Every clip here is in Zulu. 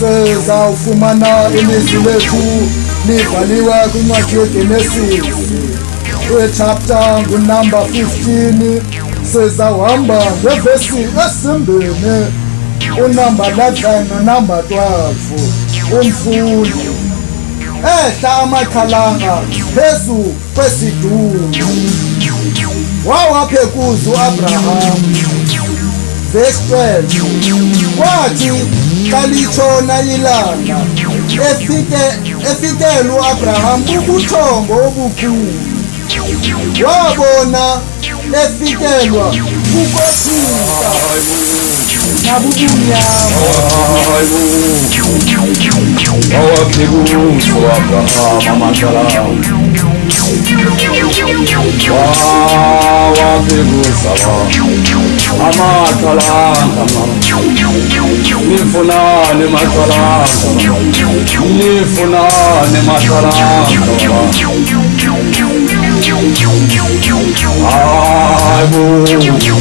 Sizawufumana ilizwi lethu libhaliwe kwincwadi yeGenesis chapter number 15. Sizawuhamba ngevesi ezimbini, unumber 11 nonumber 12. Umfundi ehla amakhalanga phezu kwesidumbu, wawaphekuza u-Abraham. Verse 12. Kwathi xa litshona ilanga efikela u-Abraham ubuthongo obukhulu, wabona efikelwa kukothisa nabubunyama. Wawaphekuza u-Abraham amakhalanga, wawaphekuza amakhalanga. Nifunani makhalanga, nifunani makhalanga. Hayibo,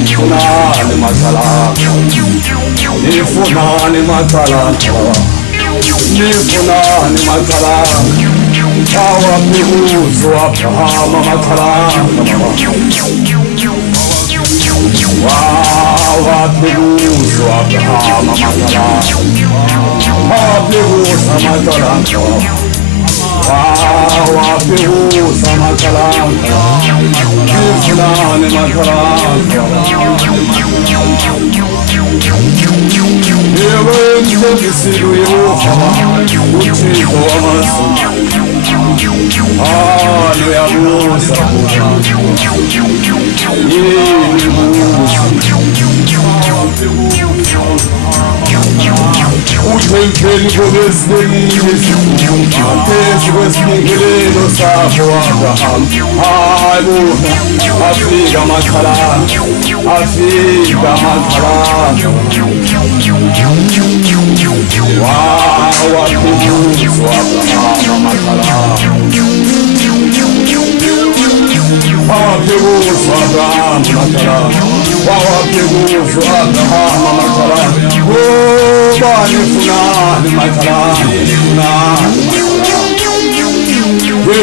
nifunani makhalanga, nifunani makhalanga, nifunani makhalanga. Wawaphekuza u-Abraham amakhalanga, wawaphekuza u-Abraham amakhalanga, wawaphekuza amakhalanga, wawaphekuza amakhalanga. Nifunani makhalanga, yebo emthembisile uYehova uThixo wamazulu. Uyabusa yini busa, uthengeli kobezinekile ngaphezu kwesibingelelo sakho Abraham. Hayibo, afika amakhalanga, afika amakhalanga. Wawaphekuza u-Abraham amakhalanga, wawaphekuza u-Abraham amakhalanga, wawaphekuza u-Abraham amakhalanga. Bani funani makhalanga,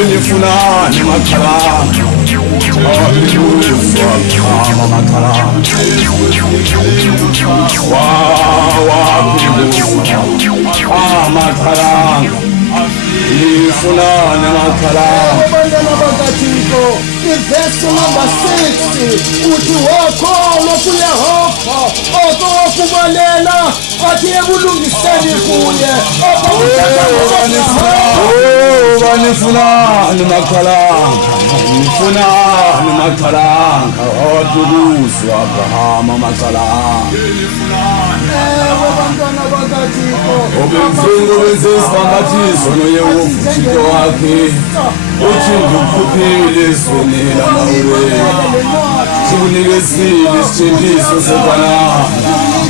nifunani makhalanga, wawaphekuza u-Abraham amakhalanga, wawaphekuza amakhalanga. Nifunani makhalanga. Abantwana bakaThixo, ivesi number 60 uthi wakholwa kuYehova oko wakubalela athi ekulungiseni kuye Nifunani makhalanga, nifunani makhalanga. Wawaphekuza u-Abraham amakhalanga. Abantwana bakaThixo, Obuhlungu bezisiphakathiso noYehova uThixo wakhe, uthi ngikukhuphile ezweni lamawele, sikunikezile isithembiso seKhanani.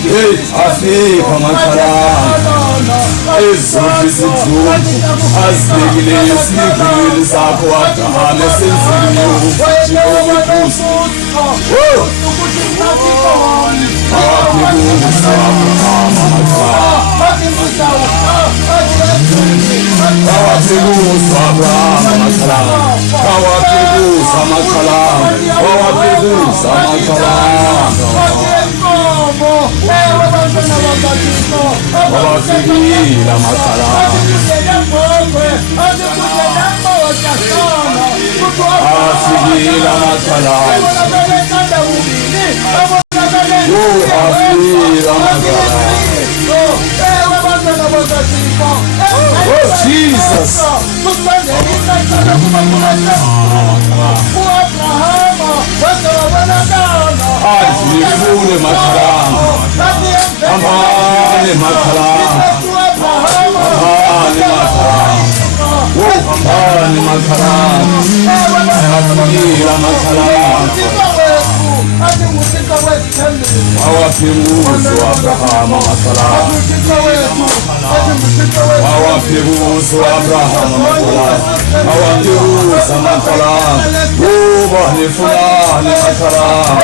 Hey, afika amakhalanga, ezonke izidlungu azibekileyo esilikhulwini sakho Abraham, esenzile uThixo wobukhosi. Wawaphekuza u-Abraham amakhalanga, wawaphekuza u-Abraham amakhalanga, wawaphekuza amakhalanga, wawaphekuza amakhalanga. Wawafikile amakhalanga, afikile amakhalanga, afika amakhalanga. Oh Jesus, azifune makhalanga, hambani makhalanga, hambani makhalanga, hambani makhalanga, afikile amakhalanga. Wawaphekuza u-Abraham amakhalanga, wawaphekuza u-Abraham amakhalanga, wawaphekuza amakhalanga. Nifunani makhalanga,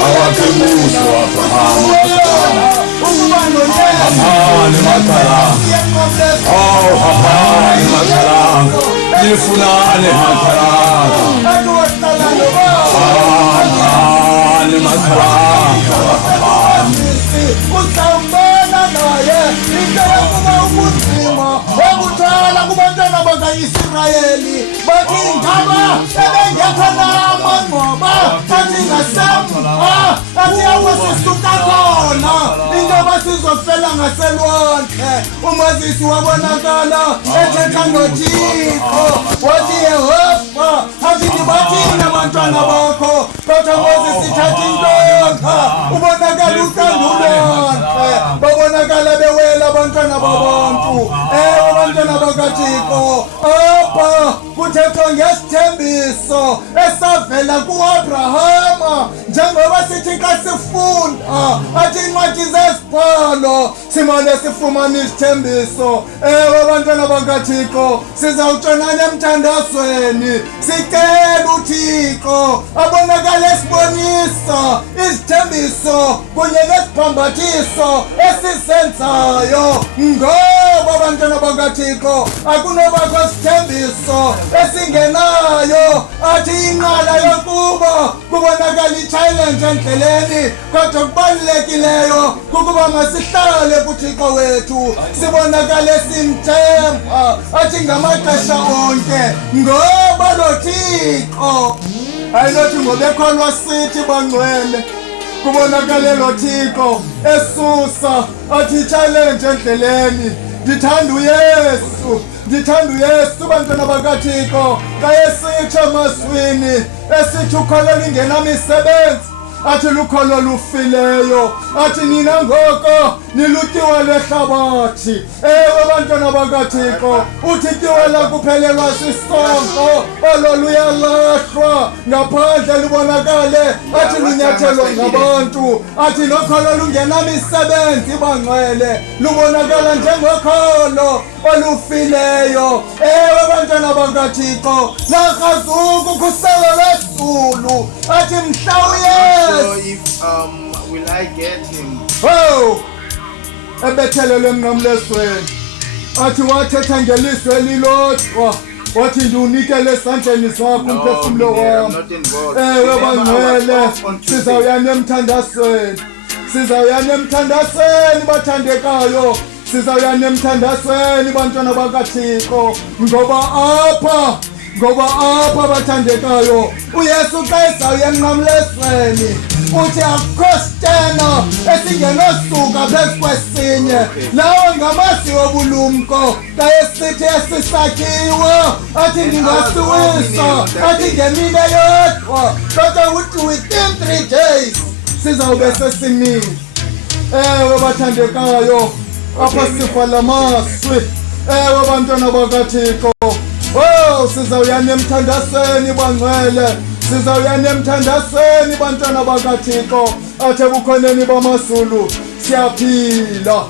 wawaphekuza u-Abraham amakhalanga. Apani makalanga nifunane makalanga apani makalanga uzawubona naye into yokuba ubunzima obuthala kubantwana baka-Israyeli bathi ingaba ebengekho namangqoba athi ngasemva athi apho sisuka khona intoba sizofela ngaselwandle umazisi wabonakala ethetha noThixo wathi Yehova athi ndibathini abantwana bakho kodwa Moses ithatha intonga ubonakala ucandulwandle babonakala bewela abantwana babantu abantwana bakaThixo apha kuthethwa ngesithembiso esavela ku-Abrahama njengoba sithi xa sifunda athi incwadi zesibhalo simane sifumana isithembiso abantwana bakaThixo sizawutshonana emthandazweni sicela uThixo abonakale esibonisa isithembiso kunye nesibhambathiso esisenzayo ngoba abantwana bakaThixo akunobakho sithembiso esingenayo athi inqala yokuba kubonakala i-challenge endleleni kodwa kubalulekileyo kukuba masihlale kuThixo wethu sibonakale simthemba athi ngamaxesha onke ngoba lo Thixo ayinothi ngobekholwa sithi bangcwele kubonakale lo Thixo esusa athi i-challenge endleleni ndithanda uYesu bantwana bakaThixo xa esitsho emazwini esithi ukholo lingenamisebenzi athi lukholo lufileyo athi nina ngoko nilutyiwa lehlabathi bantwana bakaThixo uthi tyiwa lakuphelelwa sisongo olo luyalahlwa ngaphandle lubonakale athi lunyathelwa ngabantu athi nokholo lungenamisebenzi bangcwele lubonakala njengokholo olufileyo bantwana bakaThixo narhazuka ukhuselo lwezulu athi mhla if will I get him? Ebethelelwe emnqamlezweni athi wathetha ngelizwi elilodwa wathi ndiwunikele esandleni zakho umphefumlo wami bangcwele sizawuyana emthandazweni bathandekayo sizawuyana emthandazweni bantwana bakaThixo ngoba apha bathandekayo uYesu xa ezawuya emnqamlezweni uthi akukho sitena esingenosuka phezu kwesinye lawo ngamaziwo obulumko xa esithi esisakhiwo athi ndingasiwisa athi ngemini eyodwa kodwa uthi within 3 days sizawube sesimile bathandekayo apha sifa lamazwi bantwana bakaThixo sizawuyana emthandazweni bangcwele sizawuyana emthandazweni bantwana bakaThixo athi ebukhoneni bamazulu siyaphila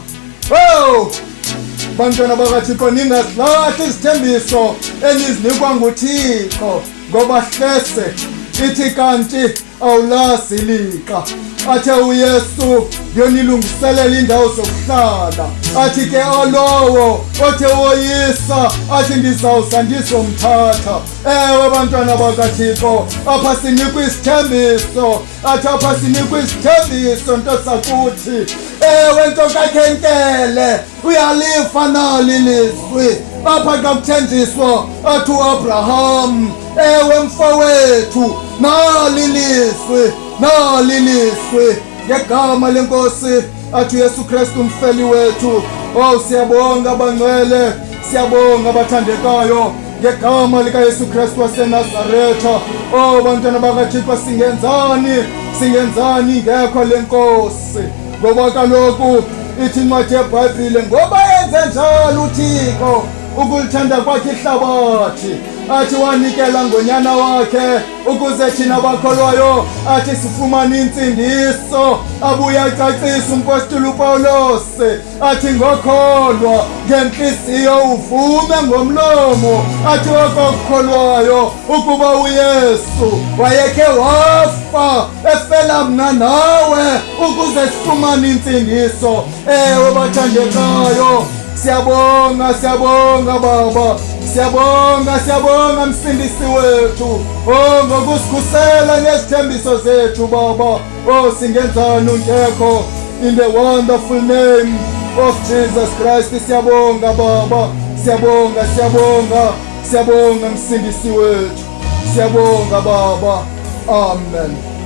bantwana bakaThixo ningasilahli isithembiso enizinikwa nguThixo ngoba hlese ithi kanti awulazi iliqa athe uYesu yonilungiselela indawo zokuhlala athi ke olowo othe woyisa athi ndizawuza ndizomthatha bantwana bakaThixo apha sinikwa isithembiso athi apha sinikwa isithembiso nto sakuthi nto kakhenkele uyalifa nalo ilizwi apha xa kuthenjiswa athi uAbraham mfowethu nalo ilizwi ngegama lenkosi athi uYesu Kristu umfeli wethu siyabonga bangcwele siyabonga bathandekayo ngegama likaYesu Kristu waseNazaretha bantwana bakaThixo singenzani ngekho lenkosi ngoba kaloku ithi incwadi yeBhayibhile ngoba yenze njalo uThixo ukulithanda kwakhe ihlabathi athi wanikela ngonyana wakhe ukuze thina bakholwayo athi sifumane insindiso abuya acacisa umpostoli uPawulos athi ngokholwa ngenhliziyo uvume ngomlomo athi wakholwayo ukuba uYesu wayekhe wafa efela mna nawe ukuze sifumane insindiso bathandekayo Siyabonga, siyabonga Baba. Siyabonga msindisi wethu. Oh, ngokusikhusela nezithembiso zethu Baba. Oh, singenzani ungekho. In the wonderful name of Jesus Christ. Siyabonga Baba. Siyabonga msindisi wethu. Siyabonga Baba. Amen.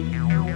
Meow.